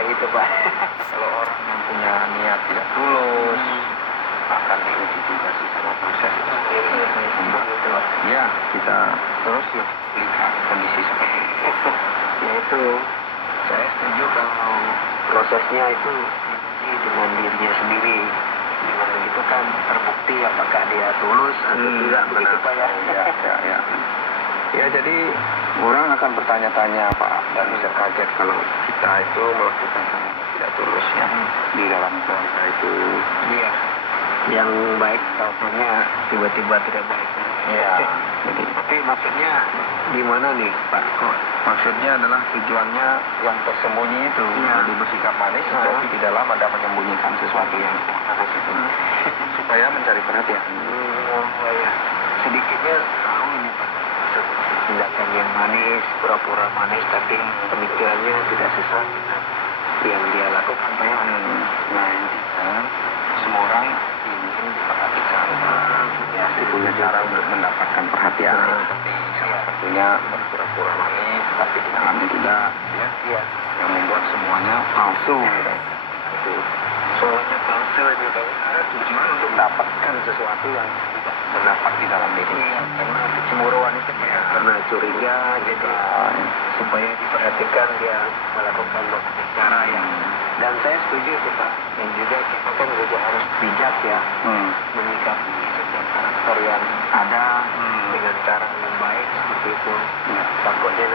kayak gitu Pak. Kalau orang yang punya niat tidak tulus akan diuji juga sih sama proses itu sendiri. Ya, kita terus lihat kondisi seperti itu. Ya itu, saya setuju kalau prosesnya itu diuji dengan dirinya sendiri. Dengan begitu kan terbukti apakah dia tulus atau tidak, begitu Pak ya. Ya. Ya, jadi orang akan bertanya-tanya Pak, dan bisa kaget kalau kita itu melakukan hal yang tidak tulus ya di dalam keluarga itu. Iya. Yang baik tahunya tiba-tiba tidak baik. Iya. Jadi, tapi maksudnya di mana nih Pak? Kok? Maksudnya adalah tujuannya yang tersembunyi itu, Ya. jadi bersikap manis, tapi di dalam ada menyembunyikan sesuatu yang manis itu, supaya mencari perhatian. Ya. Sedikitnya tahu ini Pak. Maksud tindakan yang manis, pura-pura manis, tapi pemikirannya tidak sesuai dengan yang dia lakukan Pak. Nah, intinya semua orang ingin diperhatikan. Ya, Punya cara untuk mendapatkan perhatian. Seperti salah satunya berpura-pura manis, tapi di dalamnya tidak, ya. Iya. Yang membuat semuanya palsu. Itu Soalnya palsu aja Pak. tujuan untuk mendapatkan sesuatu yang tidak terdapat di dalam diri. Iya, karena kecemburuan itu Pak. Karena curiga, jadi supaya diperhatikan dia melakukan berbagai cara yang, dan saya setuju sih Pak. Dan juga kita kan juga harus bijak ya menyikapi setiap karakter yang ada dengan cara yang baik seperti itu. Takutnya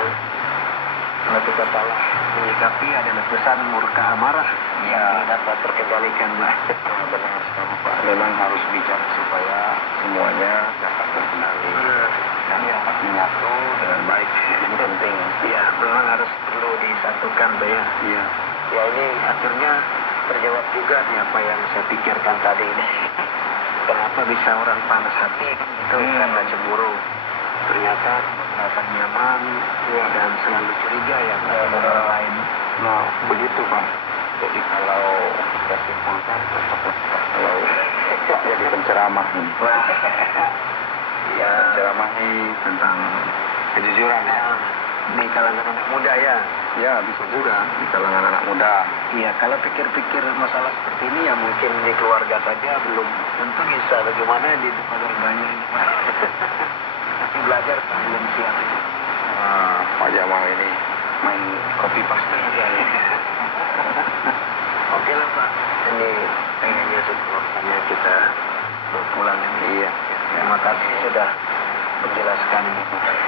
kalau kita salah menyikapi ada letusan murka amarah yang tidak dapat terkendalikan Pak. Benar sekali Pak. Memang harus bijak supaya semuanya dapat terkendali dan dapat menyatu dengan baik. Ini penting. Ya, memang harus perlu disatukan Pak ya. Iya. Ya ini akhirnya terjawab juga nih apa yang saya pikirkan tadi ini. Kenapa bisa orang panas hati itu karena cemburu. Ternyata merasa nyaman dan selalu curiga ya pada orang lain. Nah, begitu Pak. Jadi kalau kita simpulkan, kalau jadi penceramah ini, Ya, menceramahi tentang kejujuran ya. di kalangan anak muda ya. Ya, bisa juga di kalangan anak muda. Iya, kalau pikir-pikir masalah seperti ini ya mungkin di keluarga saja belum tentu bisa. Bagaimana di keluarganya ini Pak? Tapi belajar Pak, belum siap. Pak Jamal ini main kopi paste aja ya. Oke lah Pak, ini pengennya sebelumnya kita berpulang ini. Iya. Terima kasih sudah menjelaskan ini.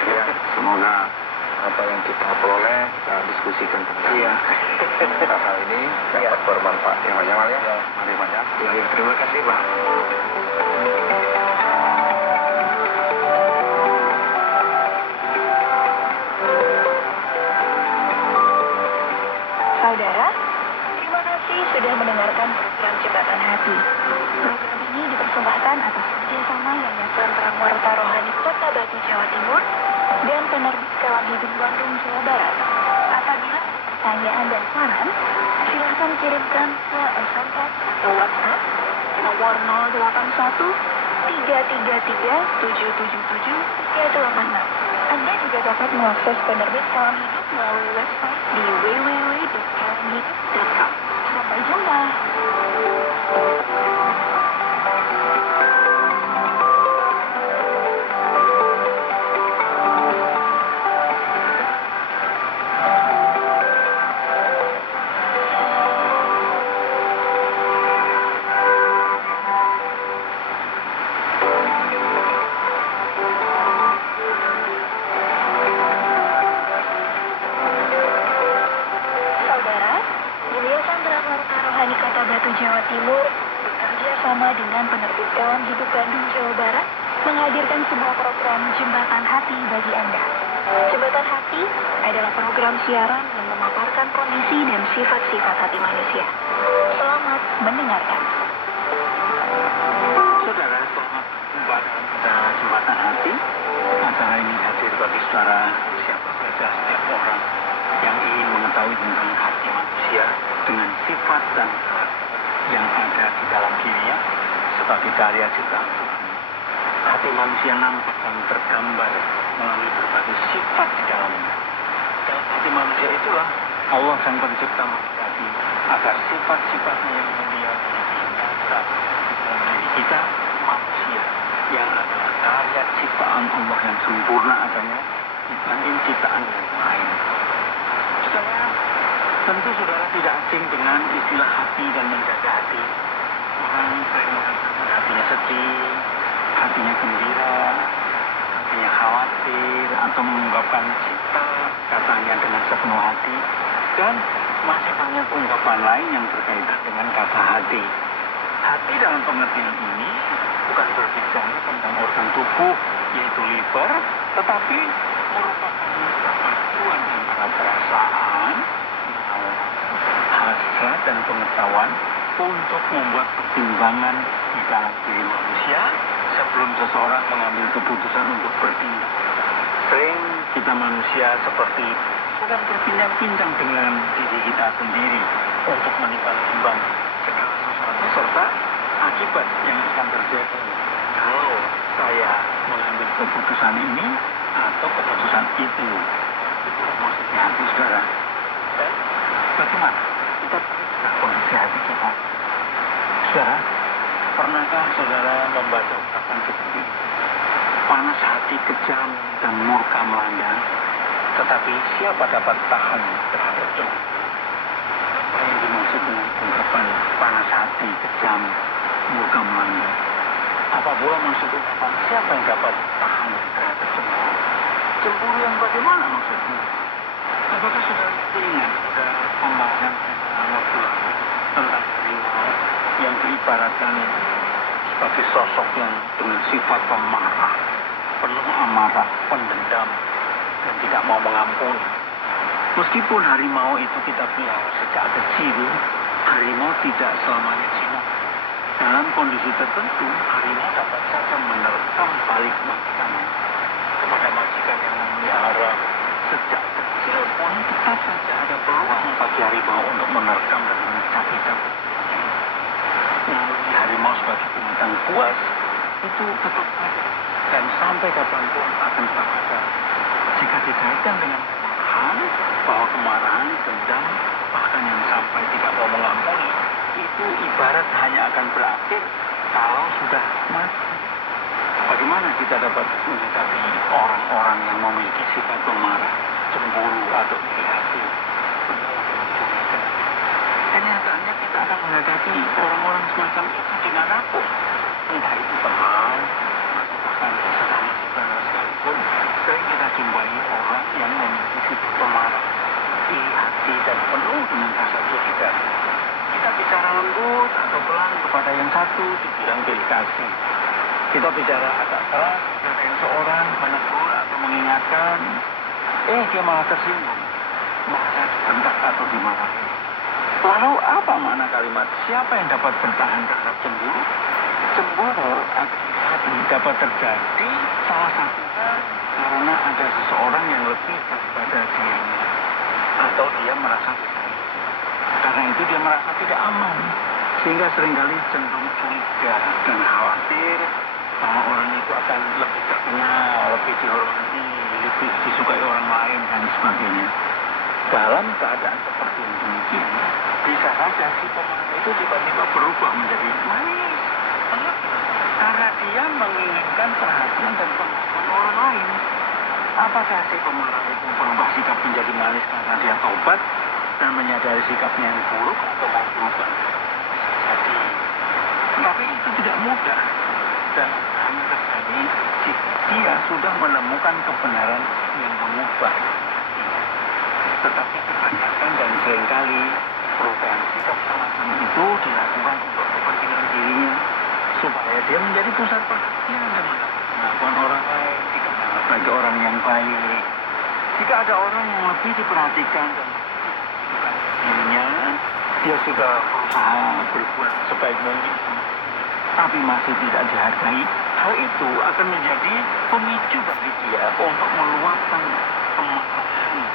Ya, semoga apa yang kita peroleh kita diskusikan tentang hal ini dapat bermanfaat ya Pak Jamal ya. Mari Pak Jamal. Ya, terima kasih Pak. Saudara, terima kasih sudah mendengarkan program Jembatan Hati. Program ini dipersembahkan atas kerjasama Yayasan Terang Warta Rohani Kota Batu, Jawa Timur dan Penerbit Kalam Hidup Bandung, Jawa Barat. Apabila pertanyaan dan saran, silakan kirimkan ke SMS atau WhatsApp nomor 081 333 777 386. Anda juga dapat mengakses penerbit Kalam Hidup melalui website di www.kalamhidup.com. Sampai jumpa. Jawa Timur bekerja sama dengan Penerbit Kalam Hidup Bandung, Jawa Barat menghadirkan sebuah program Jembatan Hati bagi Anda. Jembatan Hati adalah program siaran yang memaparkan kondisi dan sifat-sifat hati manusia. Selamat mendengarkan. Saudara, selamat kembali pada Jembatan Hati. Acara ini hadir bagi saudara siapa saja setiap orang yang ingin mengetahui tentang hati manusia dengan sifat dan yang ada di dalam dirinya sebagai karya ciptaan Tuhan. Hati manusia nampak dan tergambar melalui berbagai sifat di dalamnya. Dalam hati manusia itulah Allah Sang Pencipta manusia hati agar sifat-sifatnya yang mulia menjadi dalam diri kita manusia yang adalah karya ciptaan Allah yang sempurna adanya dibanding ciptaan yang lain. Saudara, tentu saudara tidak asing dengan istilah hati dan menjaga hati. Orang sering mengatakan hatinya sedih, hatinya gembira, hatinya khawatir, atau mengungkapkan cinta katanya dengan sepenuh hati, dan masih banyak ungkapan lain yang berkaitan dengan kata hati. Hati dalam pengertian ini bukan berbicara tentang organ tubuh, yaitu liver, tetapi merupakan perpaduan antara perasaan, hasrat, dan pengetahuan untuk membuat pertimbangan di dalam diri manusia sebelum seseorang mengambil keputusan untuk bertindak. Sering kita manusia seperti sedang berbincang-bincang dengan diri kita sendiri untuk menimbang-nimbang segala sesuatu serta akibat yang akan terjadi kalau saya mengambil keputusan ini atau keputusan itu. Itu maksudnya hati saudara. Dan bagaimana kita kondisi hati kita? Saudara, pernahkah saudara membaca ungkapan seperti ini? Panas hati kejam dan murka melanda, tetapi siapa dapat tahan terhadap cemburu? Apa yang dimaksud dengan ungkapan panas hati kejam murka melanda? Apa pula maksud ungkapan siapa yang dapat tahan terhadap cemburu? Cemburu yang bagaimana maksudnya? Apakah saudara ingat pada pembahasan waktu lalu tentang harimau yang diibaratkan sebagai sosok yang dengan sifat pemarah, penuh amarah, pendendam, dan tidak mau mengampuni. Meskipun harimau itu kita pelihara sejak kecil, harimau tidak selamanya jinak. Dalam kondisi tertentu, harimau dapat saja menerkam balik makan kepada majikan yang memelihara sejak kecil pun tetap saja ada peluang bagi harimau untuk menerkam dan mencabik-cabik. Naluri harimau sebagai binatang buas itu tetap ada dan sampai kapanpun akan tetap ada. Jika dikaitkan dengan kemarahan, bahwa kemarahan, dendam, bahkan yang sampai tidak mau mengampuni, itu ibarat hanya akan berakhir kalau sudah mati. Bagaimana kita dapat menyikapi orang-orang yang memiliki sifat pemarah, cemburu, atau iri hati? Kenyataannya kita akan menghadapi orang-orang semacam itu dimanapun. Entah itu teman, atau bahkan sesama saudara sekalipun, sering kita jumpai orang yang memiliki sifat pemarah, iri hati, dan penuh dengan rasa curiga. Kita bicara lembut atau pelan kepada yang satu dibilang pilih kasih. Kita bicara agak keras kepada yang seorang menegur atau mengingatkan, dia malah tersinggung, merasa dibentak atau dimarahi. Lalu apa makna kalimat siapa yang dapat bertahan terhadap cemburu? Cemburu atau hati dapat terjadi salah satunya karena ada seseorang yang lebih daripada dirinya, atau dia merasa bersaing. Karena itu dia merasa tidak aman, sehingga seringkali cenderung curiga dan khawatir bahwa orang itu akan lebih terkenal, lebih dihormati, lebih disukai orang lain, dan sebagainya. Dalam keadaan seperti yang demikian, bisa saja si pemarah itu tiba-tiba berubah menjadi manis. Karena dia menginginkan perhatian dan pengakuan orang lain. Apakah si pemarah itu berubah sikap menjadi manis karena dia taubat dan menyadari sikapnya yang buruk, atau mau berubah? Jadi, tapi itu tidak mudah. Dan hanya terjadi jika dia sudah menemukan kebenaran yang mengubah. Tetapi kebanyakan dan seringkali perubahan sikap semacam itu dilakukan untuk kepentingan dirinya, supaya dia menjadi pusat perhatian dan mendapat pengakuan orang lain, dikenal sebagai orang yang baik. Jika ada orang yang lebih diperhatikan dan bukan dirinya, dia sudah berusaha berbuat sebaik mungkin, tapi masih tidak dihargai. Hal itu akan menjadi pemicu bagi dia untuk meluapkan kemarahan.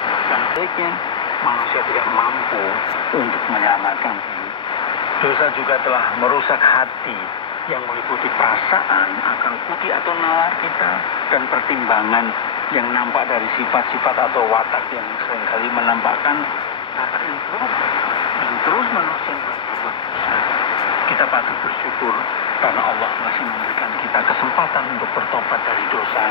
Dan sebaliknya, manusia tidak mampu untuk menyelamatkan diri. Dosa juga telah merusak hati yang meliputi perasaan, akal budi atau nalar kita, dan pertimbangan yang nampak dari sifat-sifat atau watak yang seringkali menampakkan kata yang buruk. dan terus menerus yang berbuat dosa. Kita patut bersyukur karena Allah masih memberikan kita kesempatan untuk bertobat dari dosa,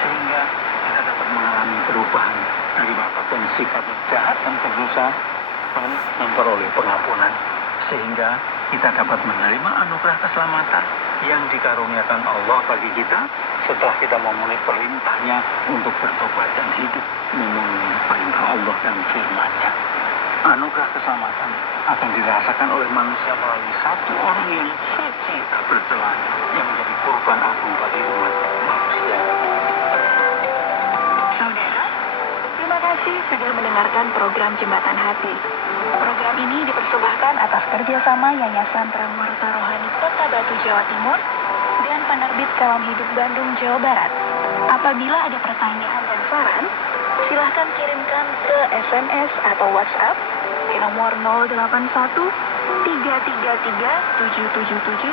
sehingga kita dapat mengalami perubahan dari watak sifat jahat dan berdosa dan memperoleh pengampunan, sehingga kita dapat menerima anugerah keselamatan yang dikaruniakan Allah bagi kita setelah kita memenuhi perintahnya untuk bertobat dan hidup memenuhi perintah Allah dan firman-Nya. Anugerah keselamatan akan dirasakan oleh manusia melalui satu orang yang suci tak bercela yang menjadi kurban agung bagi umat manusia. Saudara, terima kasih sudah mendengarkan program Jembatan Hati. Program ini dipersembahkan atas kerjasama Yayasan Terang Warta Rohani Kota Batu, Jawa Timur dan Penerbit Kalam Hidup Bandung, Jawa Barat. Apabila ada pertanyaan dan saran, silahkan kirimkan ke SMS atau WhatsApp di nomor 081 333 777 386.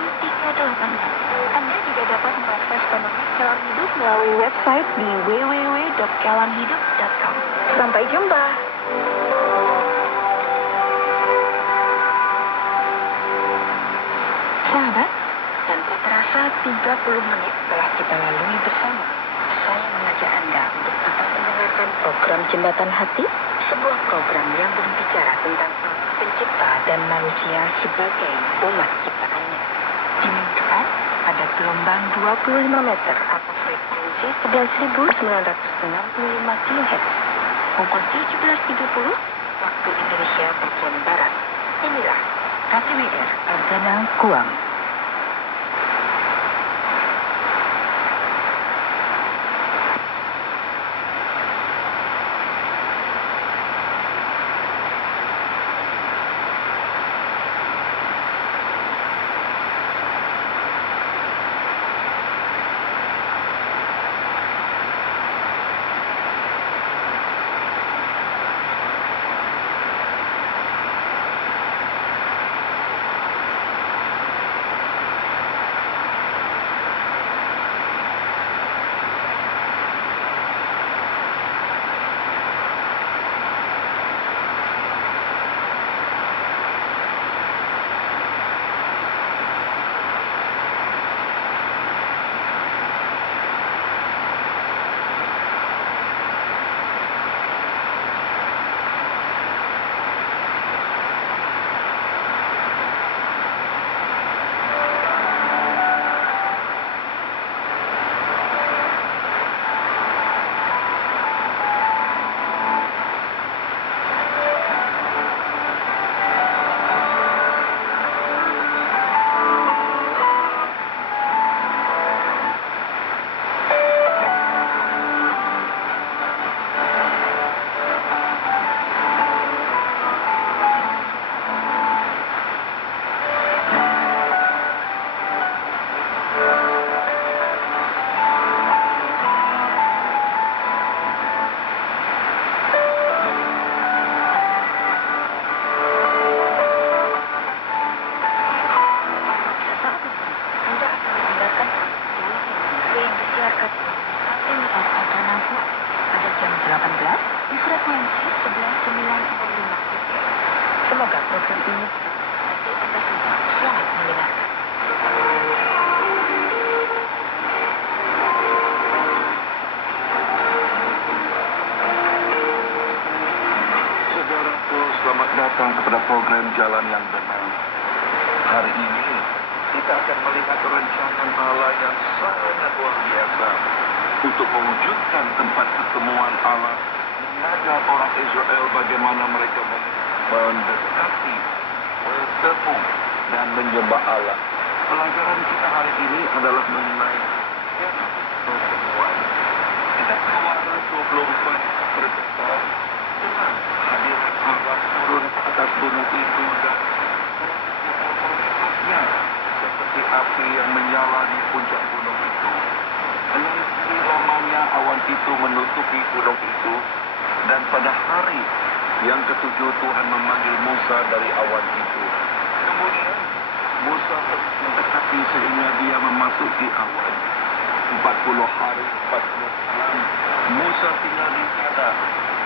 Anda juga dapat mengakses Penerbit Kalam Hidup melalui website di www.kalamhidup.com. Sampai jumpa. Sahabat, tanpa terasa 30 menit telah kita lalui bersama. Saya mengajak Anda untuk tetap mendengarkan program Jembatan Hati, sebuah program yang berbicara tentang Allah Pencipta dan manusia sebagai umat ciptaannya. Dimintakan pada gelombang 25 meter atau frekuensi 11.965 kHz. Pukul 17.30 waktu Indonesia bagian Barat. Inilah KTWR Agana Kuang. Semoga program ini berhasil Anda semua. Selamat mendengarkan. Saudaraku, selamat datang kepada program Jalan yang Benar. Hari ini kita akan melihat rancangan Allah yang sangat luar biasa untuk mewujudkan tempat pertemuan Allah, mengajar orang Israel bagaimana mereka mendekati, bertemu dan menyembah Allah. Pelajaran kita hari ini adalah mengenai pertemuan. Kita Keluaran 24 berkata dengan hadirat Allah turun ke atas gunung itu dan menyebabkannya seperti api yang menyala di puncak gunung itu. Nanti lamanya awan itu menutupi gunung itu, dan pada hari yang ketujuh Tuhan memanggil Musa dari awan itu. Kemudian Musa terus mendekati sehingga dia memasuki awan. 40 hari, 40 malam Musa tinggal di sana.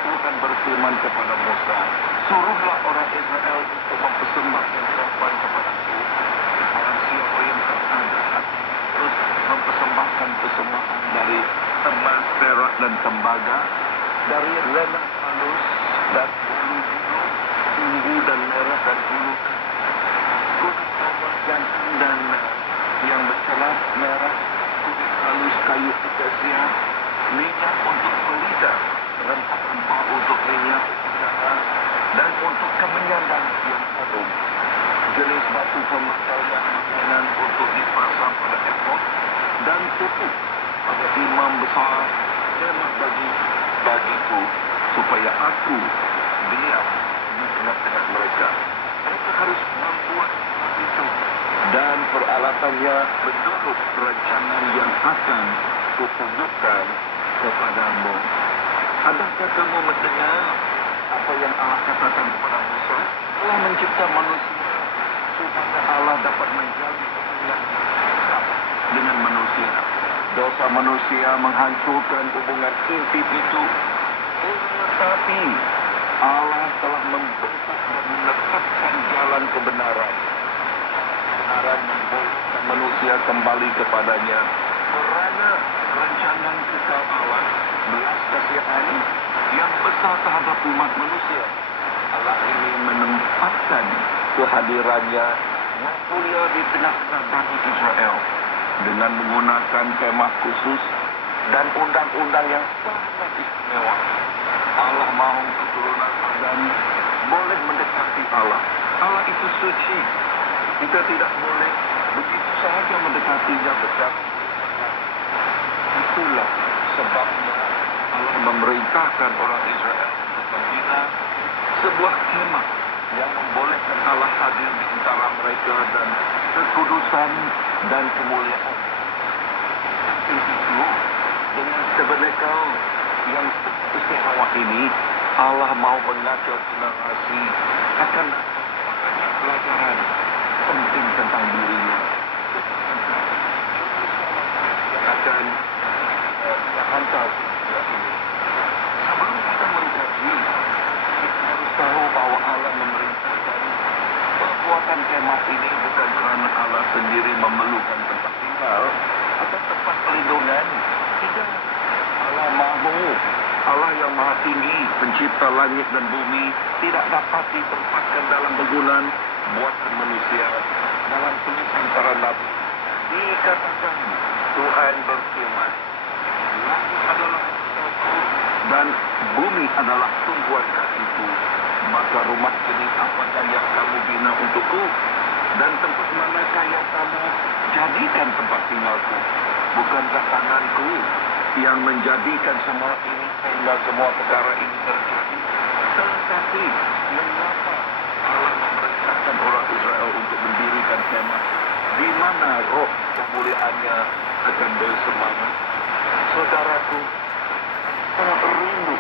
Tuhan berfirman kepada Musa, suruhlah orang Israel untuk mempersembahkan korban kepadaku. Barang siapa yang terada terus mempersembahkan persembahan dari emas, perak dan tembaga, dari lemak halus dan bulu biru, ungu dan merah dan bulu kulit awan jantan dan yang bercelat merah, kulit halus kayu akasia, minyak untuk pelida, rempah-rempah untuk minyak usaha, dan untuk kemenyan yang harum, jenis batu pembakar makanan untuk dipasang pada efod, dan tutup pada imam besar kemah bagiku, supaya aku diam di tengah-tengah mereka. Mereka harus membuat itu, dan peralatannya menurut perancangan yang akan kutunjukkan kepadamu. Adakah kamu mendengar apa yang Allah katakan kepada Musa? Allah mencipta manusia supaya Allah dapat menjalin hubungan dengan manusia. Dosa manusia menghancurkan hubungan intim itu. Tetapi Allah telah membentuk dan menetapkan jalan kebenaran. Kebenaran membolehkan manusia kembali kepadanya. Kerana rancangan kekal Allah, belas kasihan yang besar terhadap umat manusia, Allah ingin menempatkan kehadirannya yang mulia di tengah-tengah Bani Israel dengan menggunakan kemah khusus dan undang-undang yang sangat istimewa. Allah mahu keturunan Adam boleh mendekati Allah. Allah itu suci. Kita tidak boleh begitu sahaja mendekatinya dekat. Itulah sebabnya Allah memerintahkan orang Israel untuk membina sebuah kemah yang membolehkan Allah hadir di antara mereka dan kekudusan dan kemuliaan. Itu dengan kebenaran yang istimewa ini, Allah mau mengajak generasi akan banyak pelajaran penting tentang dirinya. Yang akan hantar ini. Sebelum kita mengkaji, kita harus tahu bahwa Allah memerintahkan perbuatan kemah ini bukan kerana Allah sendiri memerlukan tempat tinggal atau tempat pelindungan. Tidak. Allah mahu, Allah yang maha tinggi, pencipta langit dan bumi, tidak dapat ditempatkan dalam bangunan buatan manusia. Dalam tulisan para nabi dikatakan Tuhan berfirman, langit adalah dan bumi adalah tumbuhan kakiku. Maka rumah jenis apakah yang kamu bina untukku? Dan tempat manakah yang kamu jadikan tempat tinggalku? Bukankah tanganku yang menjadikan semua ini sehingga semua perkara ini terjadi? Tetapi mengapa Allah memerintahkan orang Israel untuk mendirikan kemah di mana roh kemuliaannya akan bersemangat? Saudaraku, sangat rindu